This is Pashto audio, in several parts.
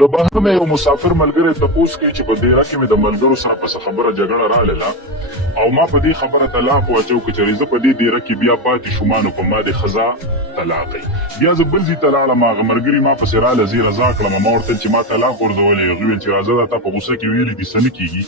د بهر نه یو مسافر ملګری تپوس کوي چې په دیره کې مې د ملګرو سره په څه خبره جګړه راغله او ما په دې خبره طلاق واچو چې زه په دې دیره کې بیا پاتې شوم نو په ما د ښځه طلاقی بیا زه بل ځای ته لاړم هغه ملګري ما پسې راله زه یې رضا کړم ما ورته چې ما طلاق ورزولی هغوی ویل چې راځه دا تا په غوسه کې ویلي دي څه نه کېږي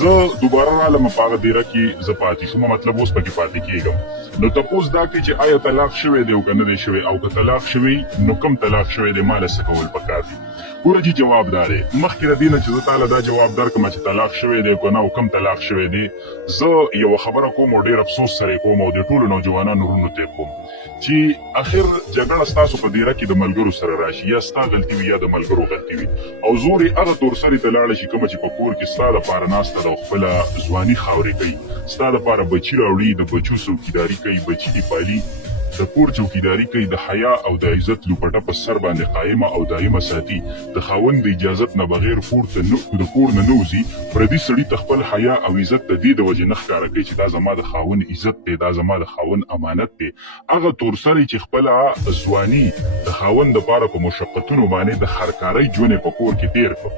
زه دوباره رالم په هغه دیره کې زه پاتې شوم مطلب اوس پکې پاتې کېږم نو تپوس دا کوي چې آیا طلاق شوی دی او که نه دی شوی او که طلاق شوی نو کوم طلاق شوی دی ما له څه کول پکار دي ګوره چې جواب دا دی مخکې د دې نه چې زه تاله دا جواب درکړم چې طلاق شوی دی که نه او کوم طلاق شوی دی زه یوه خبره کوم او ډېر افسوس سره یې کوم او د ټولو نوجوانانو وروڼو ته یې کوم چې اخر جګړه ستاسو په دیره کې د ملګرو سره راشي یا ستا غلطي وي یا د ملګرو غلطي وي او زور یې هغه تورسرې ته لاړه شي کومه چې په کور کې ستا دپاره ناسته ده او خپله ځواني خاورې کوي ستا دپاره بچي راوړي د بچو څوکیداري کوي بچي دې پالي د کور چوکیداری کوي د حیا او د عزت لوپټه په سر باندې قائمه او دایمه ساتي د خاوند د اجازت نه بغیر د کور نه نوځي پردي سړي ته خپل حیا او عزت د دې د وجې نه ښکاره کوي چې دا زما د خاوند عزت دی دا زما د خاوند امانت دی هغه تورسری چې خپله ځواني د خاوند دپاره په مشقتونو باندې د خرکارۍ ژوند په کور کې تیر کړ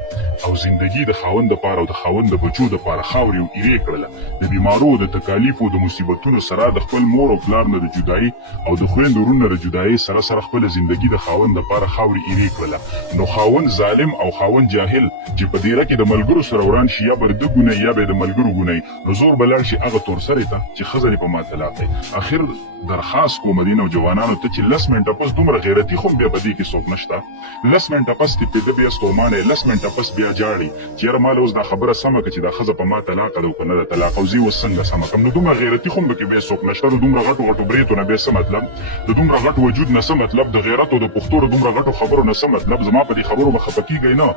او زندگی د خاوند دپاره او د خاوند د بچو دپاره خاورې او ایرې کړله د بیمارو د تکالیفو د مصیبتونو سره د خپل مور او پلار نه د جدایي او د خویندو وروڼو د جدایۍ سره سره خپله زندګي د خاوند دپاره خاورې ایرې کړله نو خاوند ظالم او خاوند جاهل چې په دیره کې د ملګرو سره وران شي یا به د ده ګونی یا به د ملګرو ګونی نو زور به لاړ شي هغه تورسرې ته چې ښځه دې په ما طلاق دی اخر درخواست کوم دې نوجوانانو ته چې 10 منټه پس دومره غیرتي خو بیا په دې کې څوک نشته 10 منټه پس دې پېده بیا ستومانه 10 منټه پس بیا جاړي چې یاره ما له اوس دا خبره سمه کړه چې دا ښځه په ما طلاقه ده او که نه ده طلاق او زه اوس څنګه سمه کړم نو دومره غیرتي خو به کې بیا څوک نشته د دومره غټو غټو بریتو نه بیا څه مطلب د دومره غټ وجود نه څه مطلب د غیرت او د پښتو د دومره غټو خبرو نه څه مطلب زما په دې خبرو به خفه کېږئ نه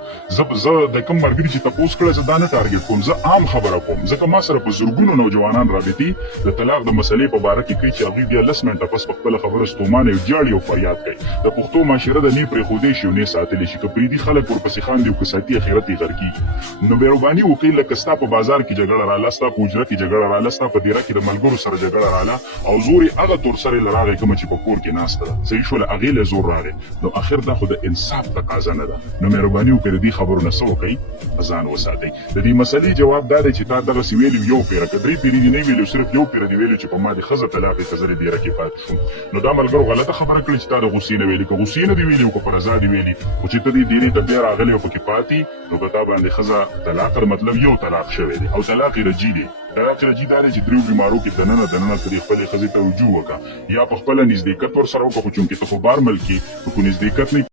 زه د کوم ملګري چې تپوس کړی زه دا نه ټارګېټ کوم زه عام خبره کوم ځکه ما سره په زرګونو نوجوانان رابطې د طلاق د مسلې په باره کې کوي چې هغوی بیا 10 منټه پس په خپله خبره ستومانه جاړي او فریاد کوي د پښتو معاشره د نه پرېښودی شي او نه ساتلی شي که پرېدي خلک ورپسې خاندي او که ساتي اخرت یې غر کېږي نو مهرباني وکړئ لکه ستا په بازار کې جګړه راله ستا په حجره کې جګړه راله ستا په دیره کې د ملګرو سره جګړه راله او زور یې هغه تورسرې له راغی کومه چې په کور کې ناسته ده صحیح شوله هغې له زور راغی نو اخر دا خو د انصاف تقاضا نه ده نو مهرباني وکړئ د دې خبرو نه څه وکئ ځان وساتئ د دې مسلې جواب دا دی چې تا دغسې ویلي یو پیره که درې پیرې دې نه ویلي صرف یو پیره دې ویلي چې په ما د ښځه طلاق یې که زه د دیره کې پاتې شوم نو دا ملګرو غلطه خبره کړې چې تا د غصې نه ویلي که غصې نه دې ویلي او که په رضا دې ویلي خو چې ته دې دیرې ته بیا راغلی او پکې پاتې نو که تا باندې ښځه طلاق مطلب یو طلاق شوی دی او طلاق رجي دی طلاق رجي دا دی چې دریو بیمارو کې دننه ته دې خپلې ښځې ته رجوع وکړه یا په خپله نزدېکت ورسره وکړه خو چونکې ته خو بار ملک یې نو که نزدېکت نه